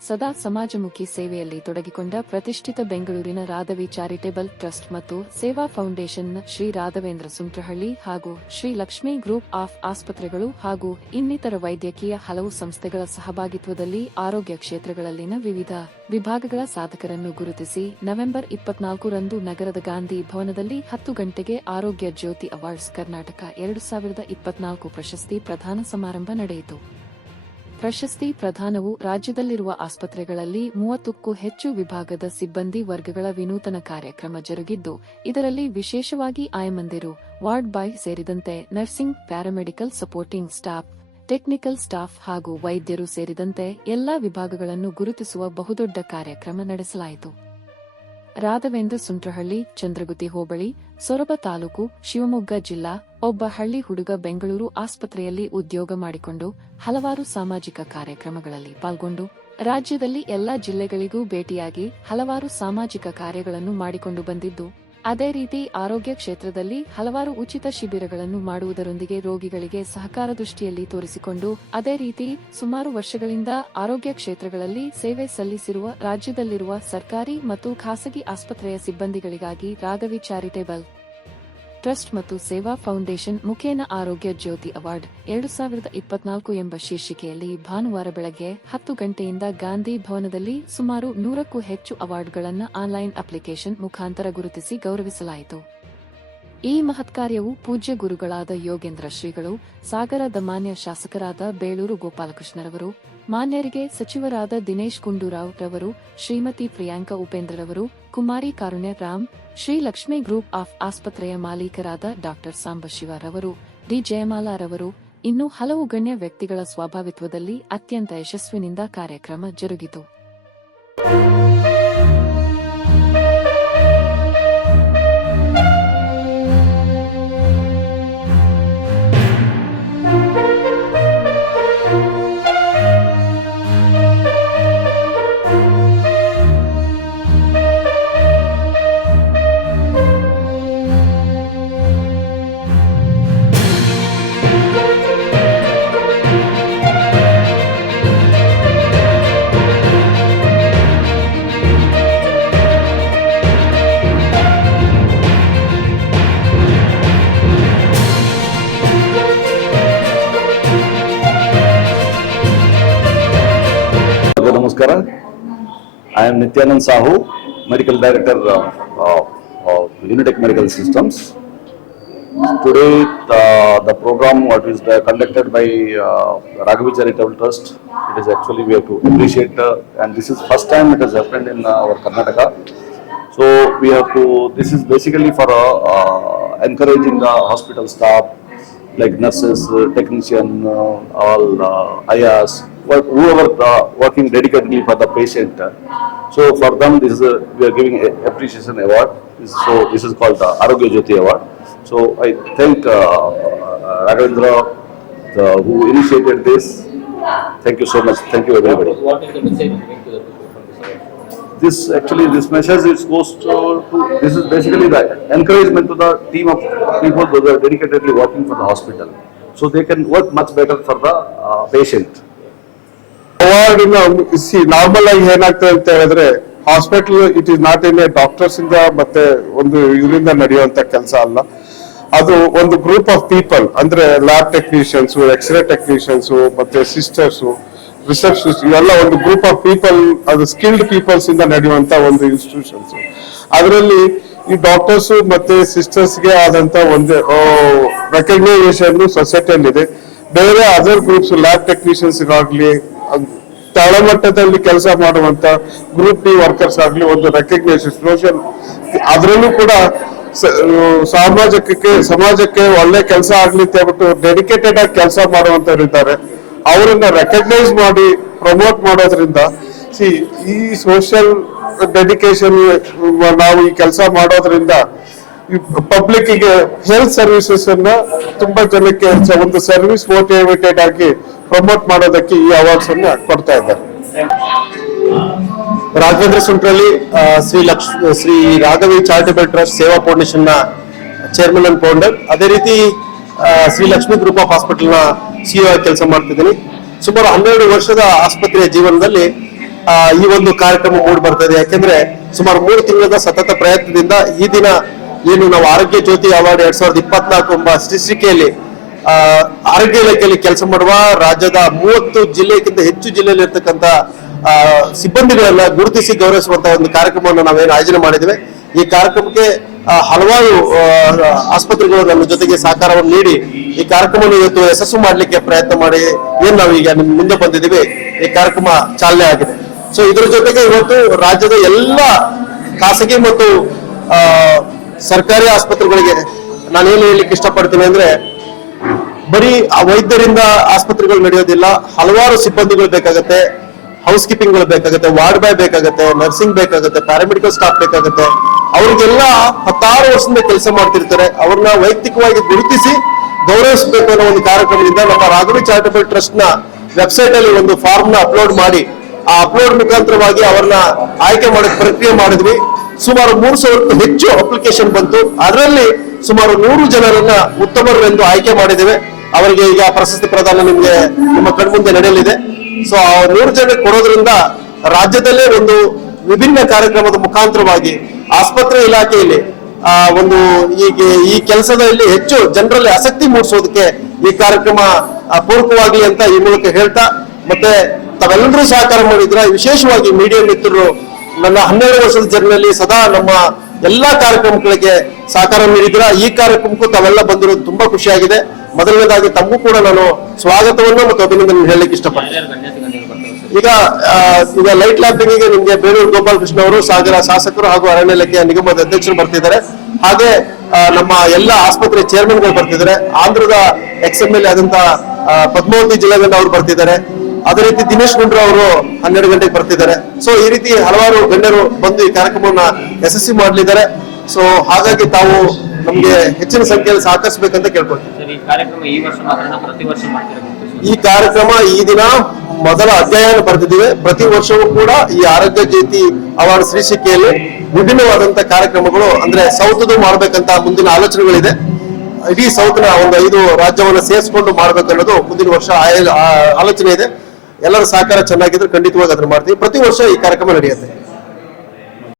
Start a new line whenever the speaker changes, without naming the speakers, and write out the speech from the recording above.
ಸದಾ ಸಮಾಜಮುಖಿ ಸೇವೆಯಲ್ಲಿ ತೊಡಗಿಕೊಂಡ ಪ್ರತಿಷ್ಠಿತ ಬೆಂಗಳೂರಿನ ರಾಧವಿ ಚಾರಿಟೇಬಲ್ ಟ್ರಸ್ಟ್ ಮತ್ತು ಸೇವಾ ಫೌಂಡೇಶನ್ನ ಶ್ರೀ ರಾಘವೇಂದ್ರ ಸುಂಟ್ರಹಳ್ಳಿ ಹಾಗೂ ಶ್ರೀ ಲಕ್ಷ್ಮೀ ಗ್ರೂಪ್ ಆಫ್ ಆಸ್ಪತ್ರೆಗಳು ಹಾಗೂ ಇನ್ನಿತರ ವೈದ್ಯಕೀಯ ಹಲವು ಸಂಸ್ಥೆಗಳ ಸಹಭಾಗಿತ್ವದಲ್ಲಿ ಆರೋಗ್ಯ ಕ್ಷೇತ್ರಗಳಲ್ಲಿನ ವಿವಿಧ ವಿಭಾಗಗಳ ಸಾಧಕರನ್ನು ಗುರುತಿಸಿ ನವೆಂಬರ್ ಇಪ್ಪತ್ನಾಲ್ಕರಂದು ನಗರದ ಗಾಂಧಿ ಭವನದಲ್ಲಿ ಹತ್ತು ಗಂಟೆಗೆ ಆರೋಗ್ಯ ಜ್ಯೋತಿ ಅವಾರ್ಡ್ಸ್ ಕರ್ನಾಟಕ ಎರಡು ಸಾವಿರದ ಇಪ್ಪತ್ನಾಲ್ಕು ಪ್ರಶಸ್ತಿ ಪ್ರಧಾನ ಸಮಾರಂಭ ನಡೆಯಿತು. ಪ್ರಶಸ್ತಿ ಪ್ರಧಾನವು ರಾಜ್ಯದಲ್ಲಿರುವ ಆಸ್ಪತ್ರೆಗಳಲ್ಲಿ ಮೂವತ್ತಕ್ಕೂ ಹೆಚ್ಚು ವಿಭಾಗದ ಸಿಬ್ಬಂದಿ ವರ್ಗಗಳ ವಿನೂತನ ಕಾರ್ಯಕ್ರಮ ಜರುಗಿದ್ದು, ಇದರಲ್ಲಿ ವಿಶೇಷವಾಗಿ ಆಯಮಂದಿರು, ವಾರ್ಡ್ ಬಾಯ್ ಸೇರಿದಂತೆ nursing, paramedical supporting staff, technical staff ಹಾಗೂ ವೈದ್ಯರು ಸೇರಿದಂತೆ ಎಲ್ಲಾ ವಿಭಾಗಗಳನ್ನು ಗುರುತಿಸುವ ಬಹುದೊಡ್ಡ ಕಾರ್ಯಕ್ರಮ ನಡೆಸಲಾಯಿತು. ರಾಘವೇಂದ್ರ ಸುಂಟ್ರಹಳ್ಳಿ ಚಂದ್ರಗುತಿ ಹೋಬಳಿ, ಸೊರಬ ತಾಲೂಕು, ಶಿವಮೊಗ್ಗ ಜಿಲ್ಲಾ, ಒಬ್ಬ ಹಳ್ಳಿ ಹುಡುಗ ಬೆಂಗಳೂರು ಆಸ್ಪತ್ರೆಯಲ್ಲಿ ಉದ್ಯೋಗ ಮಾಡಿಕೊಂಡು ಹಲವಾರು ಸಾಮಾಜಿಕ ಕಾರ್ಯಕ್ರಮಗಳಲ್ಲಿ ಪಾಲ್ಗೊಂಡು ರಾಜ್ಯದಲ್ಲಿ ಎಲ್ಲಾ ಜಿಲ್ಲೆಗಳಿಗೂ ಭೇಟಿಯಾಗಿ ಹಲವಾರು ಸಾಮಾಜಿಕ ಕಾರ್ಯಗಳನ್ನು ಮಾಡಿಕೊಂಡು ಬಂದಿದ್ದು ಅದೇ ರೀತಿ ಆರೋಗ್ಯ ಕ್ಷೇತ್ರದಲ್ಲಿ ಹಲವಾರು ಉಚಿತ ಶಿಬಿರಗಳನ್ನು ಮಾಡುವುದರೊಂದಿಗೆ ರೋಗಿಗಳಿಗೆ ಸಹಕಾರ ದೃಷ್ಟಿಯಲ್ಲಿ ತೋರಿಸಿಕೊಂಡು, ಅದೇ ರೀತಿ ಸುಮಾರು ವರ್ಷಗಳಿಂದ ಆರೋಗ್ಯ ಕ್ಷೇತ್ರಗಳಲ್ಲಿ ಸೇವೆ ಸಲ್ಲಿಸಿರುವ ರಾಜ್ಯದಲ್ಲಿರುವ ಸರ್ಕಾರಿ ಮತ್ತು ಖಾಸಗಿ ಆಸ್ಪತ್ರೆಯ ಸಿಬ್ಬಂದಿಗಳಿಗಾಗಿ ರಾಘವಿ ಚಾರಿಟೇಬಲ್ ಟ್ರಸ್ಟ್ ಮತ್ತು ಸೇವಾ ಫೌಂಡೇಶನ್ ಮುಖೇನ ಆರೋಗ್ಯ ಜ್ಯೋತಿ ಅವಾರ್ಡ್ ಎರಡು ಸಾವಿರದ ಇಪ್ಪತ್ನಾಲ್ಕು ಎಂಬ ಶೀರ್ಷಿಕೆಯಲ್ಲಿ ಭಾನುವಾರ ಬೆಳಗ್ಗೆ ಹತ್ತು ಗಂಟೆಯಿಂದ ಗಾಂಧಿ ಭವನದಲ್ಲಿ ಸುಮಾರು ನೂರಕ್ಕೂ ಹೆಚ್ಚು ಅವಾರ್ಡ್ಗಳನ್ನು ಆನ್ಲೈನ್ ಅಪ್ಲಿಕೇಶನ್ ಮುಖಾಂತರ ಗುರುತಿಸಿ ಗೌರವಿಸಲಾಯಿತು. ಈ ಮಹತ್ಕಾರ್ಯವು ಪೂಜ್ಯ ಗುರುಗಳಾದ ಯೋಗೇಂದ್ರ ಶ್ರೀಗಳು ಸಾಗರದ ಮಾನ್ಯ ಶಾಸಕರಾದ ಬೇಳೂರು ಗೋಪಾಲಕೃಷ್ಣರವರು, ಮಾನ್ಯರಿಗೆ ಸಚಿವರಾದ ದಿನೇಶ್ ಗುಂಡೂರಾವ್ ರವರು, ಶ್ರೀಮತಿ ಪ್ರಿಯಾಂಕಾ ಉಪೇಂದ್ರರವರು, ಕುಮಾರಿ ಕಾರುಣ್ಯ ರಾಮ್, ಶ್ರೀ ಲಕ್ಷ್ಮಿ ಗ್ರೂಪ್ ಆಫ್ ಆಸ್ಪತ್ರೆಯ ಮಾಲೀಕರಾದ ಡಾಕ್ಟರ್ ಸಾಂಬಶಿವರವರು ಡಿ ಜಯಮಾಲಾರವರು ಇನ್ನೂ ಹಲವು ಗಣ್ಯ ವ್ಯಕ್ತಿಗಳ ಸ್ವಾಭಾವಿತ್ವದಲ್ಲಿ ಅತ್ಯಂತ ಯಶಸ್ವಿನಿಂದ ಕಾರ್ಯಕ್ರಮ ಜರುಗಿತು.
ನಮಸ್ಕಾರ I am Nityanand Sahu medical director Unitech medical systems today the program what is uh, conducted by uh, Raghavi Charitable Trust it is actually we have to appreciate uh, and this is first time it has happened in uh, our Karnataka so we have to this is basically for uh, uh, encouraging the hospital staff like nurses, uh, technician, uh, all uh, IAS, wh- whoever uh, working dedicatedly for the patient. So for them, this is a, we are giving a appreciation award. So this is called the Arogya Jyoti Award. So I thank uh, uh, Raghavendra the, who initiated this. Thank you so much. Thank you everybody.
What is the message giving to the people from this award?
This actually, this message is goes to, to, this is basically the encouragement to the team of people who are dedicatedly working for the hospital. So they can work much better for the uh, patient.
Award see normal ಆಗಿ ಏನಾಗ್ತದೆ ಅಂತ ಹೇಳಿದ್ರೆ hospital it is not in a doctors ಇಂದ ಮತ್ತೆ ಒಂದು ಇದರಿಂದ ನಡೆಯುವಂತ ಕೆಲಸ ಅಲ್ಲ. ಅದು ಒಂದು ಗ್ರೂಪ್ ಆಫ್ ಪೀಪಲ್ ಅಂದ್ರೆ lab technicians X ray technicians ಮತ್ತೆ ಸಿಸ್ಟರ್ಸ್ ರಿಸೆಪ್ಷನಿಸ್ಟ್ ಇವೆಲ್ಲ ಒಂದು ಗ್ರೂಪ್ ಆಫ್ ಪೀಪಲ್ ಅದು ಸ್ಕಿಲ್ಡ್ ಪೀಪಲ್ಸ್ ಇಂದ ನಡೆಯುವಂತ ಒಂದು ಇನ್ಸ್ಟಿಟ್ಯೂಷನ್ಸ್ ಅದರಲ್ಲಿ ಈ ಡಾಕ್ಟರ್ಸ್ ಮತ್ತೆ ಸಿಸ್ಟರ್ಸ್ಗೆ ಆದಂತ ಒಂದು ರೆಕಗ್ನೈಸೇಷನ್ ಸೊಸೈಟಿಯಲ್ಲಿ ಇದೆ ಬೇರೆ ಅದರ್ ಗ್ರೂಪ್ಸ್ ಲ್ಯಾಬ್ ಟೆಕ್ನಿಷಿಯನ್ಸ್ ಇರಾಗ್ಲಿ ತಳಮಟ್ಟದಲ್ಲಿ ಕೆಲಸ ಮಾಡುವಂತ ಗ್ರೂಪ್ ಡಿ ವರ್ಕರ್ಸ್ ಆಗ್ಲಿ ಒಂದು ರೆಕಗ್ನೇಷನ್ ಸೋಷಿಯಲ್ ಅದರಲ್ಲೂ ಕೂಡ ಸಾಮಾಜಿಕಕ್ಕೆ ಸಮಾಜಕ್ಕೆ ಒಳ್ಳೆ ಕೆಲಸ ಆಗ್ಲಿ ಅಂತ ಹೇಳ್ಬಿಟ್ಟು ಡೆಡಿಕೇಟೆಡ್ ಆಗಿ ಕೆಲಸ ಮಾಡುವಂತವ್ರು ಇದ್ದಾರೆ. ಅವರನ್ನ ರೆಕಗ್ನೈಸ್ ಮಾಡಿ ಪ್ರಮೋಟ್ ಮಾಡೋದ್ರಿಂದ, ಸಿ, ಈ ಸೋಷಿಯಲ್ ಡೆಡಿಕೇಶನ್ ನಾವು ಈ ಕೆಲಸ ಮಾಡೋದ್ರಿಂದ ಪಬ್ಲಿಕ್ಗೆ ಹೆಲ್ತ್ ಸರ್ವಿಸಸ್ ಅನ್ನ ತುಂಬಾ ಜನಕ್ಕೆ ಒಂದು ಸರ್ವಿಸ್ ಮೋಟಿವೇಟೆಡ್ ಆಗಿ ಪ್ರಮೋಟ್ ಮಾಡೋದಕ್ಕೆ ಈ ಅವಾರ್ಡ್ಸ್ ಅನ್ನ ಕೊಡ್ತಾ ಇದ್ದಾರೆ.
ರಾಘವೇಂದ್ರ ಸುಂಟ್ರಲ್ಲಿ ಶ್ರೀ ಲಕ್ಷ್ ಶ್ರೀ ರಾಘವಿ ಚಾರಿಟಬಲ್ ಟ್ರಸ್ಟ್ ಸೇವಾ ಫೌಂಡೇಶನ್ನ ಚೇರ್ಮನ್ ಅಂಡ್ ಫೌಂಡರ್ ಅದೇ ರೀತಿ ಶ್ರೀ ಲಕ್ಷ್ಮಿ ಗ್ರೂಪ್ ಆಫ್ ಹಾಸ್ಪಿಟಲ್ನ ಸಿಇಒ ಆಗಿ ಕೆಲಸ ಮಾಡ್ತಿದ್ದೀನಿ. ಸುಮಾರು ಹನ್ನೆರಡು ವರ್ಷದ ಆಸ್ಪತ್ರೆಯ ಜೀವನದಲ್ಲಿ ಈ ಒಂದು ಕಾರ್ಯಕ್ರಮ ಮೂಡಿ ಬರ್ತದೆ ಯಾಕೆಂದ್ರೆ ಸುಮಾರು ಮೂರು ತಿಂಗಳ ಸತತ ಪ್ರಯತ್ನದಿಂದ ಈ ದಿನ ಏನು ನಾವು ಆರೋಗ್ಯ ಜ್ಯೋತಿ ಅವಾರ್ಡ್ ಎರಡ್ ಸಾವಿರದ ಇಪ್ಪತ್ನಾಲ್ಕು ಎಂಬ ಶೀರ್ಷಿಕೆಯಲ್ಲಿ ಆರೋಗ್ಯ ಇಲಾಖೆಯಲ್ಲಿ ಕೆಲಸ ಮಾಡುವ ರಾಜ್ಯದ ಮೂವತ್ತು ಜಿಲ್ಲೆಗಿಂತ ಹೆಚ್ಚು ಜಿಲ್ಲೆಯಲ್ಲಿ ಇರ್ತಕ್ಕಂಥ ಸಿಬ್ಬಂದಿಗಳನ್ನ ಗುರುತಿಸಿ ಗೌರವಿಸುವಂತ ಒಂದು ಕಾರ್ಯಕ್ರಮವನ್ನು ನಾವೇನು ಆಯೋಜನೆ ಮಾಡಿದ್ದೇವೆ. ಈ ಕಾರ್ಯಕ್ರಮಕ್ಕೆ ಹಲವಾರು ಆಸ್ಪತ್ರೆಗಳು ನಮ್ಮ ಜೊತೆಗೆ ಸಹಕಾರವನ್ನು ನೀಡಿ ಈ ಕಾರ್ಯಕ್ರಮವನ್ನು ಇವತ್ತು ಯಶಸ್ಸು ಮಾಡಲಿಕ್ಕೆ ಪ್ರಯತ್ನ ಮಾಡಿ ಏನ್ ಈಗ ನಿಮ್ ಮುಂದೆ ಬಂದಿದ್ದೀವಿ. ಈ ಕಾರ್ಯಕ್ರಮ ಚಾಲನೆ ಆಗಿದೆ. ಸೊ ಇದರ ಜೊತೆಗೆ ಇವತ್ತು ರಾಜ್ಯದ ಎಲ್ಲ ಖಾಸಗಿ ಮತ್ತು ಸರ್ಕಾರಿ ಆಸ್ಪತ್ರೆಗಳಿಗೆ ನಾನೇನು ಹೇಳಲಿಕ್ಕೆ ಇಷ್ಟಪಡ್ತೀನಿ ಅಂದ್ರೆ ಬರೀ ವೈದ್ಯರಿಂದ ಆಸ್ಪತ್ರೆಗಳು ನಡೆಯೋದಿಲ್ಲ, ಹಲವಾರು ಸಿಬ್ಬಂದಿಗಳು ಬೇಕಾಗುತ್ತೆ ಹೌಸ್ ಕೀಪಿಂಗ್ಗಳು ಬೇಕಾಗುತ್ತೆ, ವಾರ್ಡ್ ಬಾಯ್ ಬೇಕಾಗುತ್ತೆ ನರ್ಸಿಂಗ್ ಬೇಕಾಗುತ್ತೆ ಪ್ಯಾರಾಮೆಡಿಕಲ್ ಸ್ಟಾಫ್ ಬೇಕಾಗುತ್ತೆ. ಅವರಿಗೆಲ್ಲ ಹತ್ತಾರು ವರ್ಷದಿಂದ ಕೆಲಸ ಮಾಡ್ತಿರ್ತಾರೆ. ಅವ್ರನ್ನ ವೈಯಕ್ತಿಕವಾಗಿ ಗುರುತಿಸಿ ಗೌರವಿಸಬೇಕು ಅನ್ನೋ ಒಂದು ಕಾರ್ಯಕ್ರಮದಿಂದ ನಮ್ಮ ರಾಘವಿ ಚಾರಿಟಬಲ್ ಟ್ರಸ್ಟ್ನ ವೆಬ್ಸೈಟ್ ಅಲ್ಲಿ ಒಂದು ಫಾರ್ಮ್ನ ಅಪ್ಲೋಡ್ ಮಾಡಿ, ಆ ಅಪ್ಲೋಡ್ ಮುಖಾಂತರವಾಗಿ ಅವ್ರನ್ನ ಆಯ್ಕೆ ಮಾಡಕ್ ಪ್ರಕ್ರಿಯೆ ಮಾಡಿದ್ವಿ. ಸುಮಾರು ಮೂರು ಸಾವಿರಕ್ಕೂ ಹೆಚ್ಚು ಅಪ್ಲಿಕೇಶನ್ ಬಂತು. ಅದರಲ್ಲಿ ಸುಮಾರು ನೂರು ಜನರನ್ನ ಉತ್ತಮರೆಂದು ಆಯ್ಕೆ ಮಾಡಿದ್ದೇವೆ. ಅವರಿಗೆ ಈಗ ಪ್ರಶಸ್ತಿ ಪ್ರದಾನ ನಿಮಗೆ ನಿಮ್ಮ ಕಣ್ಮುಂದೆ ನಡೆಯಲಿದೆ. ಸೊ ಆ ನೂರು ಜನ ಕೊಡೋದ್ರಿಂದ ರಾಜ್ಯದಲ್ಲೇ ಒಂದು ವಿಭಿನ್ನ ಕಾರ್ಯಕ್ರಮದ ಮುಖಾಂತರವಾಗಿ ಆಸ್ಪತ್ರೆ ಇಲಾಖೆಯಲ್ಲಿ, ಆ, ಒಂದು ಈಗ ಈ ಕೆಲಸದಲ್ಲಿ ಹೆಚ್ಚು ಜನರಲ್ಲಿ ಆಸಕ್ತಿ ಮೂಡಿಸೋದಕ್ಕೆ ಈ ಕಾರ್ಯಕ್ರಮ ಪೂರಕವಾಗಲಿ ಅಂತ ಈ ಮೂಲಕ ಹೇಳ್ತಾ, ಮತ್ತೆ ತಾವೆಲ್ಲರೂ ಸಹಕಾರ ಮಾಡಿದ್ರ ವಿಶೇಷವಾಗಿ ಮೀಡಿಯಾ ಮಿತ್ರರು, ನನ್ನ ಹನ್ನೆರಡು ವರ್ಷದ ಜರ್ನಲ್ಲಿ ಸದಾ ನಮ್ಮ ಎಲ್ಲಾ ಕಾರ್ಯಕ್ರಮಗಳಿಗೆ ಸಹಕಾರ ನೀಡಿದ್ರ ಈ ಕಾರ್ಯಕ್ರಮಕ್ಕೂ ತಾವೆಲ್ಲ ಬಂದಿರೋದು ತುಂಬಾ ಖುಷಿಯಾಗಿದೆ. ಮೊದಲನೇದಾಗಿ ತಮಗೂ ಕೂಡ ನಾನು ಸ್ವಾಗತವನ್ನು ಮತ್ತು ಅಭಿನಂದನೆ ಹೇಳಲಿಕ್ಕೆ ಇಷ್ಟಪಡ್ತೀನಿ. ಈಗ ಈಗ ಲೈಟ್ ಲ್ಯಾಂಪಿಂಗ್ ನಿಮಗೆ ಬೇಲೂರು ಗೋಪಾಲಕೃಷ್ಣ ಅವರು ಸಾಗರ ಶಾಸಕರು ಹಾಗೂ ಅರಣ್ಯ ಇಲಾಖೆಯ ನಿಗಮದ ಅಧ್ಯಕ್ಷರು ಬರ್ತಿದ್ದಾರೆ. ಹಾಗೆ ನಮ್ಮ ಎಲ್ಲ ಆಸ್ಪತ್ರೆ ಚೇರ್ಮನ್ಗಳು ಬರ್ತಿದ್ದಾರೆ. ಆಂಧ್ರದ ಎಕ್ಸ್ ಎಂ ಎಲ್ ಆದಂತ ಆ, ಪದ್ಮಾವತಿ ಜಿಲ್ಲೆಗಳಿಂದ ಅವರು ಬರ್ತಿದ್ದಾರೆ. ಅದೇ ರೀತಿ ದಿನೇಶ್ ಗುಂಡ್ರು ಅವರು ಹನ್ನೆರಡು ಗಂಟೆಗೆ ಬರ್ತಿದ್ದಾರೆ. ಸೊ ಈ ರೀತಿ ಹಲವಾರು ಗಣ್ಯರು ಬಂದು ಈ ಕಾರ್ಯಕ್ರಮವನ್ನ ಯಶಸ್ವಿ ಮಾಡಲಿದ್ದಾರೆ. ಸೊ ಹಾಗಾಗಿ ತಾವು ನಮ್ಗೆ ಹೆಚ್ಚಿನ ಸಂಖ್ಯೆಯಲ್ಲಿ ಸಹಕರಿಸಬೇಕಂತ
ಕೇಳ್ಕೊಳ್ತೀವಿ. ಈ ಕಾರ್ಯಕ್ರಮ ಈ
ದಿನ ಮೊದಲ ಅಧ್ಯಾಯವನ್ನು ಬರೆದಿದ್ದೇವೆ. ಪ್ರತಿ ವರ್ಷವೂ ಕೂಡ ಈ ಆರೋಗ್ಯ ಜ್ಯೋತಿ ಅವಾರ್ಡ್ ಶೀರ್ಷಿಕೆಯಲ್ಲಿ ವಿಭಿನ್ನವಾದಂತ ಕಾರ್ಯಕ್ರಮಗಳು ಅಂದ್ರೆ ಸೌತ್ದು ಮಾಡ್ಬೇಕಂತ ಮುಂದಿನ ಆಲೋಚನೆಗಳಿದೆ. ಇಡೀ ಸೌತ್ನ ಒಂದು ಐದು ರಾಜ್ಯವನ್ನ ಸೇರಿಸ್ಕೊಂಡು ಮಾಡ್ಬೇಕನ್ನೋದು ಮುಂದಿನ ವರ್ಷ ಆಲೋಚನೆ ಇದೆ. ಎಲ್ಲರ ಸಹಕಾರ ಚೆನ್ನಾಗಿದ್ರೆ ಖಂಡಿತವಾಗಿ ಅದ್ರ ಮಾಡ್ತೀವಿ. ಪ್ರತಿ ವರ್ಷ ಈ ಕಾರ್ಯಕ್ರಮ ನಡೆಯುತ್ತೆ.